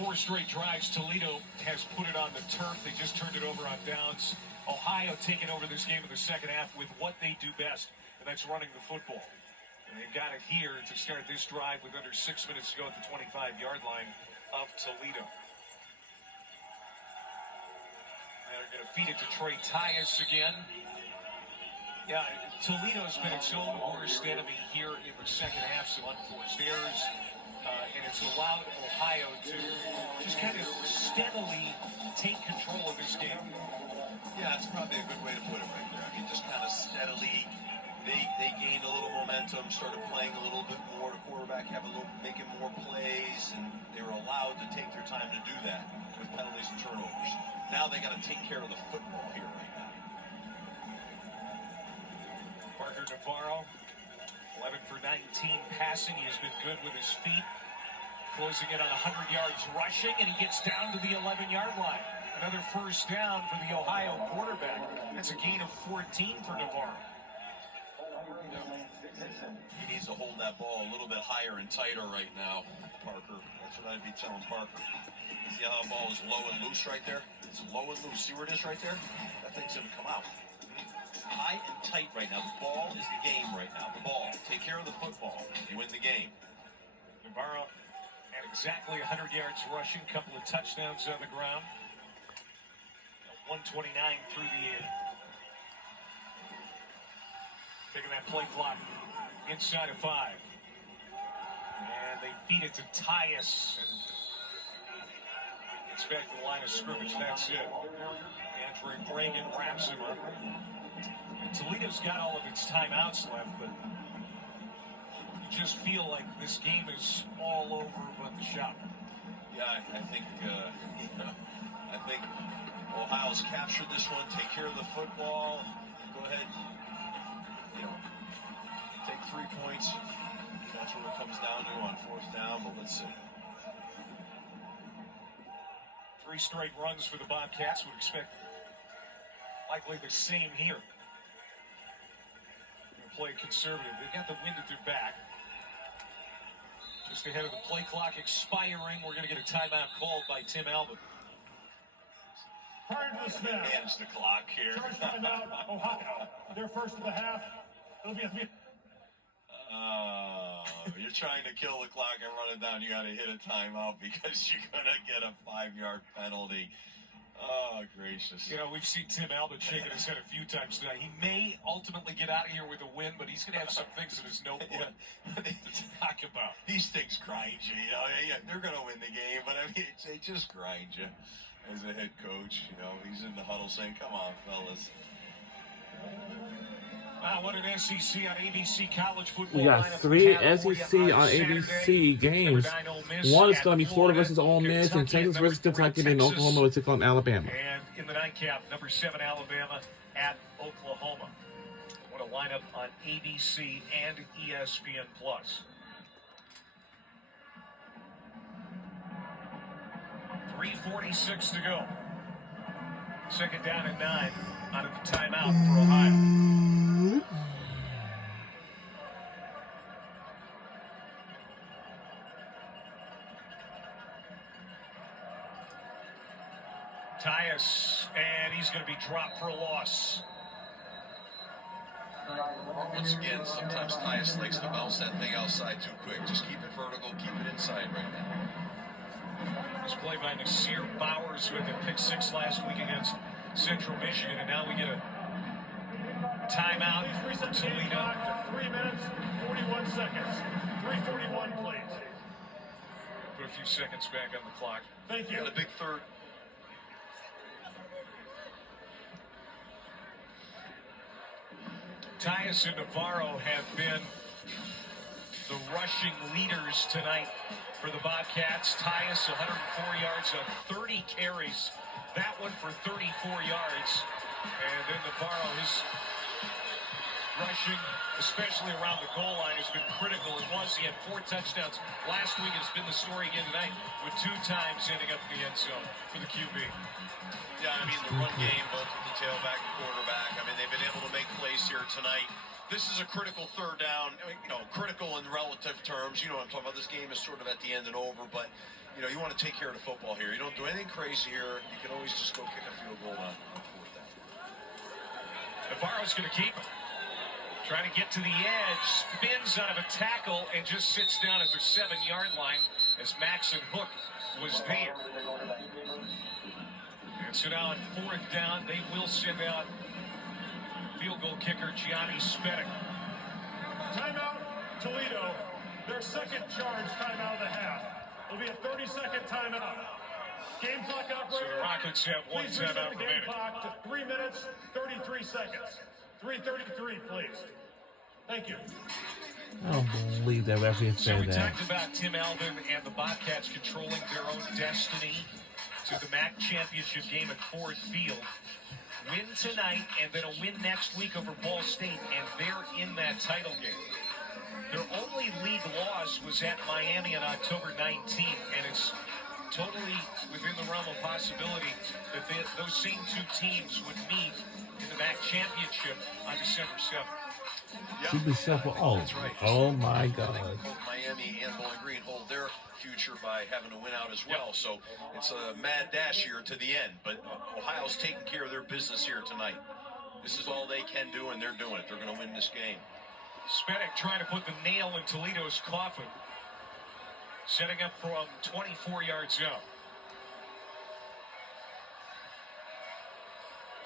4 straight drives, Toledo has put it on the turf. They just turned it over on downs. Ohio taking over this game in the second half with what they do best, and that's running the football. And they've got it here to start this drive with under 6 minutes to go at the 25-yard line of Toledo. They're going to feed it to Trey Tyus again. Yeah, Toledo's been its own worst enemy here in the second half, some unforced errors, and it's allowed Ohio to just kind of steadily take control of this game. Yeah, that's probably a good way to put it right there. I mean, just kind of steadily, they gained a little momentum, started playing a little bit more. The quarterback making more plays, and they were allowed to take their time to do that with penalties and turnovers. Now they got to take care of the football here right now. Parker Navarro, 11 for 19 passing. He has been good with his feet. Closing in on 100 yards rushing, and he gets down to the 11-yard line. Another first down for the Ohio quarterback. That's a gain of 14 for Navarro. He needs to hold that ball a little bit higher and tighter right now, Parker. That's what I'd be telling Parker. See how that ball is low and loose right there? It's low and loose. See where it is right there? That thing's going to come out. High and tight right now. The ball is the game right now. The ball. Take care of the football. You win the game. Navarro at exactly 100 yards rushing. Couple of touchdowns on the ground. 129 through the air. Taking that play clock inside of 5. And they feed it to Tyus. And it's back to the line of scrimmage. That's it. Andre Reagan wraps him up. And Toledo's got all of its timeouts left, but you just feel like this game is all over but the shot. Yeah, I think Ohio's captured this one. Take care of the football. Go ahead. Take 3 points. That's what it comes down to on 4th down, but let's see. 3 straight runs for the Bobcats. Would expect likely the same here. They're play conservative. They've got the wind at their back. Just ahead of the play clock expiring, we're going to get a timeout called by Tim Albin. Prior to the snap, manage the clock here. Charge timeout, Ohio. Their first of the half. It'll be a You're trying to kill the clock and run it down. You got to hit a timeout because you're going to get a 5-yard penalty. Oh, gracious. You know, we've seen Tim Albin shaking his head a few times tonight. He may ultimately get out of here with a win, but he's going to have some things in his notebook to talk about. These things grind you, Yeah, they're going to win the game, but I mean, they just grind you as a head coach. He's in the huddle saying, come on, fellas. Wow, what an SEC on ABC college football. We got 3 SEC on ABC games. One is going to be Florida versus Ole Miss, and Texas versus Kentucky, and Oklahoma will take on Alabama. And in the nightcap, number 7 Alabama at Oklahoma. What a lineup on ABC and ESPN+. .346 to go. Second down and 9 out of the timeout for Ohio. Tyus, and he's going to be dropped for a loss. Once again, sometimes Tyus likes to bounce that thing outside too quick. Just keep it vertical, keep it inside right now. This play by Nasir Bowers, who had the pick 6 last week against Central Michigan, and now we get a timeout for Toledo. 3 minutes, 41 seconds. 3:41, please. Put a few seconds back on the clock. Thank you. And a big third. Tyus and Navarro have been the rushing leaders tonight for the Bobcats. Tyus, 104 yards on 30 carries. That one for 34 yards. And then Navarro, his rushing, especially around the goal line, has been critical. He had 4 touchdowns last week. It's been the story again tonight, with 2 times ending up in the end zone for the QB. Yeah, I mean, the run game, both with the tailback and quarterback. I mean, they've been able to make plays here tonight. This is a critical 3rd down, critical in relative terms. You know what I'm talking about. This game is sort of at the end and over, but you want to take care of the football here. You don't do anything crazy here. You can always just go kick a field goal on fourth down. Navarro's going to keep it. Trying to get to the edge, spins out of a tackle, and just sits down at the 7-yard line as Maxon Hook was there. And so now on fourth down, they will send out field goal kicker Gianni Spedic. Timeout, Toledo. Their second charge timeout of the half. It'll be a 30-second timeout. Game clock operator. So the Rockets have one please reset timeout the game remaining. clock to 3 minutes, 33 seconds. 3:33, please. Thank you. I don't believe that referee So said we that. talked about Tim Alvin and the Bobcats controlling their own destiny to the MAC championship game at Ford Field. Win tonight and then a win next week over Ball State, and they're in that title game. Their only league loss was at Miami on October 19th, and it's totally within the realm of possibility that those same two teams would meet in the MAC championship on December 7th. Yeah. Super Shuffle. Oh, That's right. oh my I God. think both Miami and Bowling Green hold their future by having to win out as well. So it's a mad dash here to the end. But Ohio's taking care of their business here tonight. This is all they can do, and they're doing it. They're going to win this game. Spedic trying to put the nail in Toledo's coffin. Setting up from 24 yards out.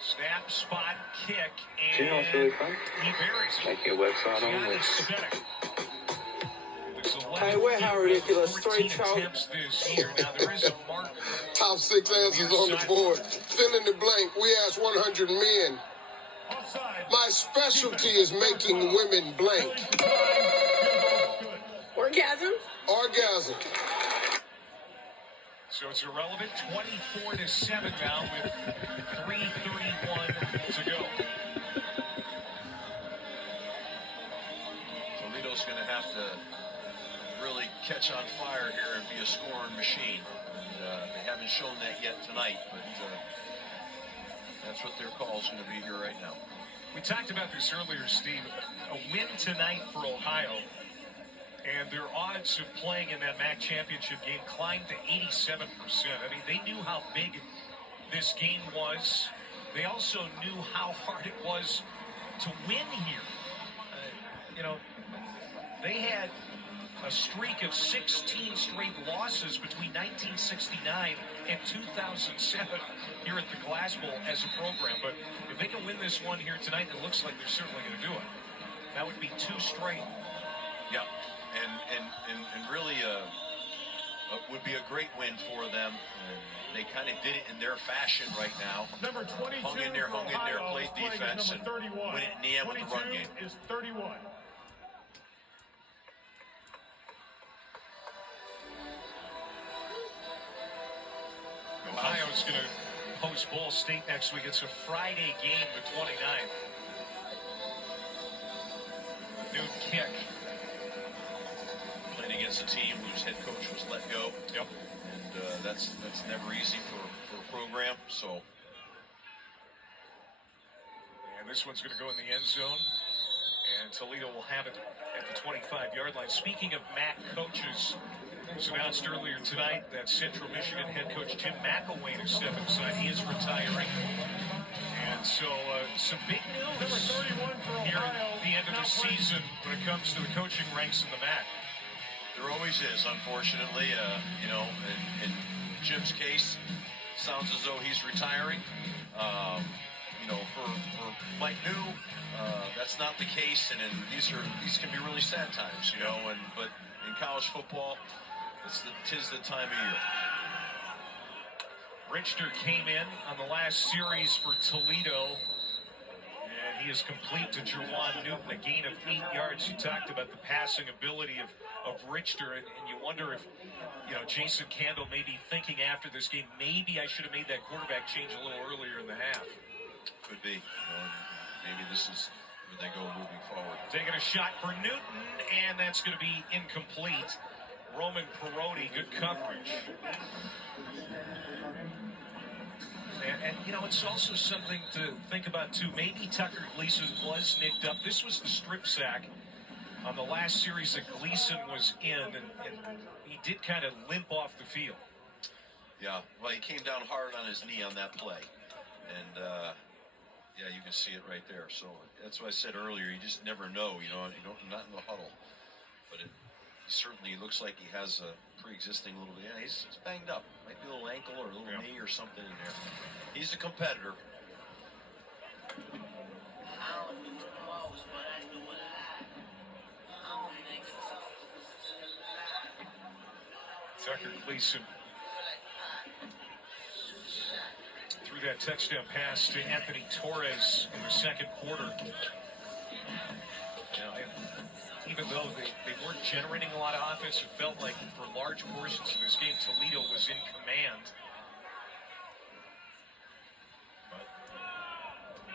Snap, spot, kick, Do you know and what's really fun? he buries it. Making a website on Gianni this. Spedic. There's 11 Hey, we're how ridiculous. 14 Straight talk. attempts this year. Now, there is a marker. Top 6 answers on the board. Fill in the blank. We asked 100 men. Offside. My specialty is making women blank. Orgasm? Orgasm. So it's irrelevant. 24-7 now with 3:31 to go. Toledo's going to have to really catch on fire here and be a scoring machine. They haven't shown that yet tonight, but that's what their call is going to be here right now. We talked about this earlier, Steve. A win tonight for Ohio, and their odds of playing in that MAC championship game climbed to 87%. I mean, they knew how big this game was. They also knew how hard it was to win here. They had a streak of 16 straight losses between 1969 and 2007 here at the Glass Bowl as a program. But if they can win this one here tonight, it looks like they're certainly going to do it. That would be 2 straight. Yeah, and really would be a great win for them. And they kind of did it in their fashion right now. Number 22 Hung in there, played defense, and number 31. win it in the end with the run game. Is 31. Ohio's going to host Ball State next week. It's a Friday game, the 29th. New kick. Playing against a team whose head coach was let go. Yep. And that's never easy for a program. So. And this one's going to go in the end zone. And Toledo will have it at the 25-yard line. Speaking of MAC coaches, it was announced earlier tonight that Central Michigan head coach Jim McElwain has stepped aside. He is retiring. And so some big Number news 31 for here Ohio. at the end of the season when it comes to the coaching ranks in the MAC. There always is, unfortunately. In Jim's case, sounds as though he's retiring. For Mike New, that's not the case, and these can be really sad times, but in college football, tis the time of year. Richter came in on the last series for Toledo, and he is complete to Jawan Newton, a gain of 8 yards. You talked about the passing ability of Richter, and you wonder if, Jason Candle may be thinking after this game, maybe I should have made that quarterback change a little earlier in the half. Could be. Maybe this is where they go moving forward. Taking a shot for Newton, and that's going to be incomplete. Roman Perotti, good coverage. And it's also something to think about, too. Maybe Tucker Gleason was nicked up. This was the strip sack on the last series that Gleason was in, and he did kind of limp off the field. Yeah, well, he came down hard on his knee on that play. And, yeah, you can see it right there. So that's what I said earlier. You just never know, not in the huddle. But he certainly looks like he has a pre-existing little bit. Yeah, he's banged up. Might be a little ankle or a little knee or something in there. He's a competitor. Tucker Gleason threw that touchdown pass to Anthony Torres in the second quarter. Even though they weren't generating a lot of offense, it felt like for large portions of this game, Toledo was in command. But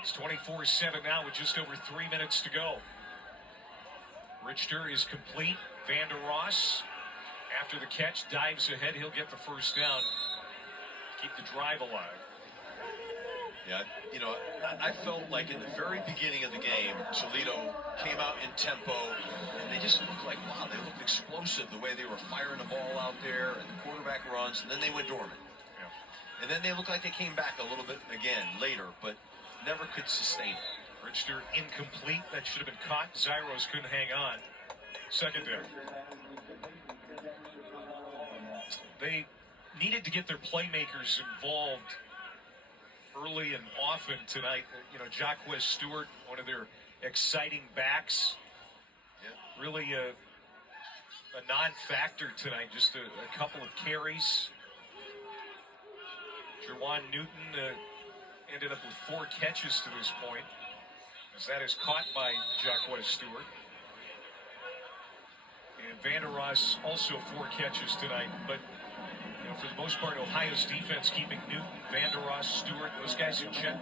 it's 24-7 now with just over 3 minutes to go. Richter is complete. Vander Ross, after the catch, dives ahead. He'll get the first down. Keep the drive alive. Yeah, I felt like in the very beginning of the game, Toledo came out in tempo, and they just looked like, wow, they looked explosive the way they were firing the ball out there, and the quarterback runs, and then they went dormant. Yeah. And then they looked like they came back a little bit again later, but never could sustain it. Richter incomplete. That should have been caught. Zyros couldn't hang on. Second down. They needed to get their playmakers involved early and often tonight. Jacquez Stewart, one of their exciting backs. Yeah. Really a non-factor tonight, just a couple of carries. Jerwan Newton ended up with 4 catches to this point, as that is caught by Jacquez Stewart. And Vander Ross also 4 catches tonight, but for the most part, Ohio's defense keeping Newton, Vander Ross, Stewart, those guys in check.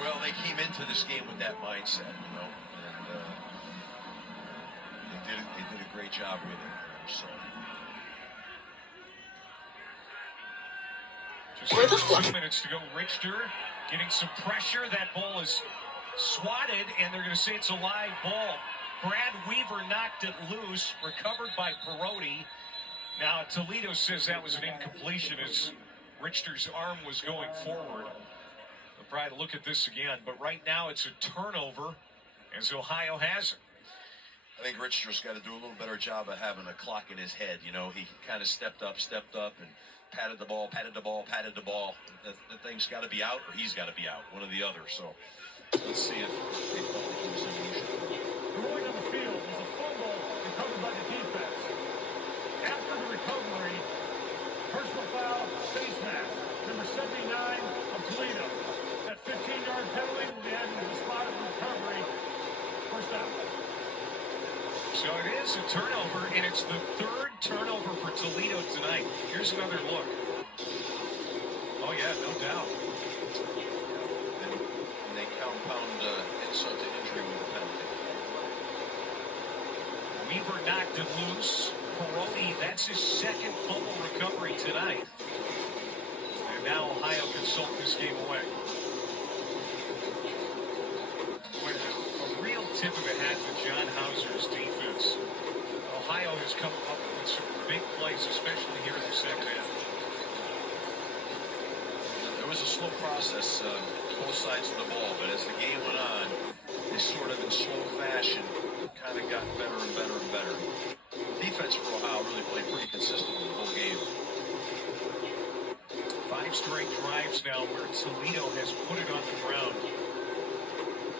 Well, they came into this game with that mindset, and they did a great job with it. So. Just 2 minutes to go. Richter getting some pressure. That ball is swatted, and they're going to say it's a live ball. Brad Weaver knocked it loose, recovered by Perotti. Now, Toledo says that was an incompletion as Richter's arm was going forward. We'll probably look at this again, but right now it's a turnover as Ohio has it. I think Richter's got to do a little better job of having a clock in his head. He kind of stepped up, and patted the ball. The thing's got to be out, or he's got to be out, one or the other. So let's see if they felt like it was an issue. Going on the field was a fumble recovered by the defense. After the recovery, personal foul, face mask, number 79 of Toledo. That 15-yard penalty will be added to the spot of the recovery. First down. So it is a turnover, and it's the 3rd turnover for Toledo tonight. Here's another look. Oh, yeah, no doubt. And they compound insult to injury with a penalty. Weaver knocked it loose. Perotti, that's his 2nd fumble recovery tonight. And now Ohio can salt this game away. A real tip of the hat to John Hauser's defense. Ohio has come up with some big plays, especially here in the second half. There was a slow process both sides of the ball, but as the game went on, they sort of in slow fashion kind of got better and better and better. Defense for Ohio really played pretty consistently the whole game. 5 straight drives now where Toledo has put it on the ground.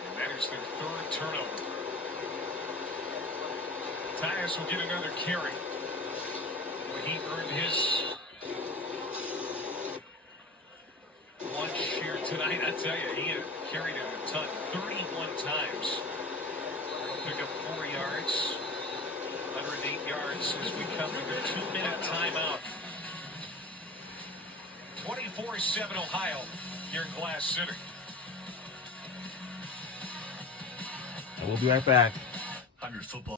And that is their 3rd turnover. Tyus will get another carry. When he earned his lunch here tonight, I tell you, he carried it a ton, 31 times. He'll pick up 4 yards, 108 yards as we come to the 2-minute timeout. 24-7 Ohio here in Glass City. We'll be right back. 100 football.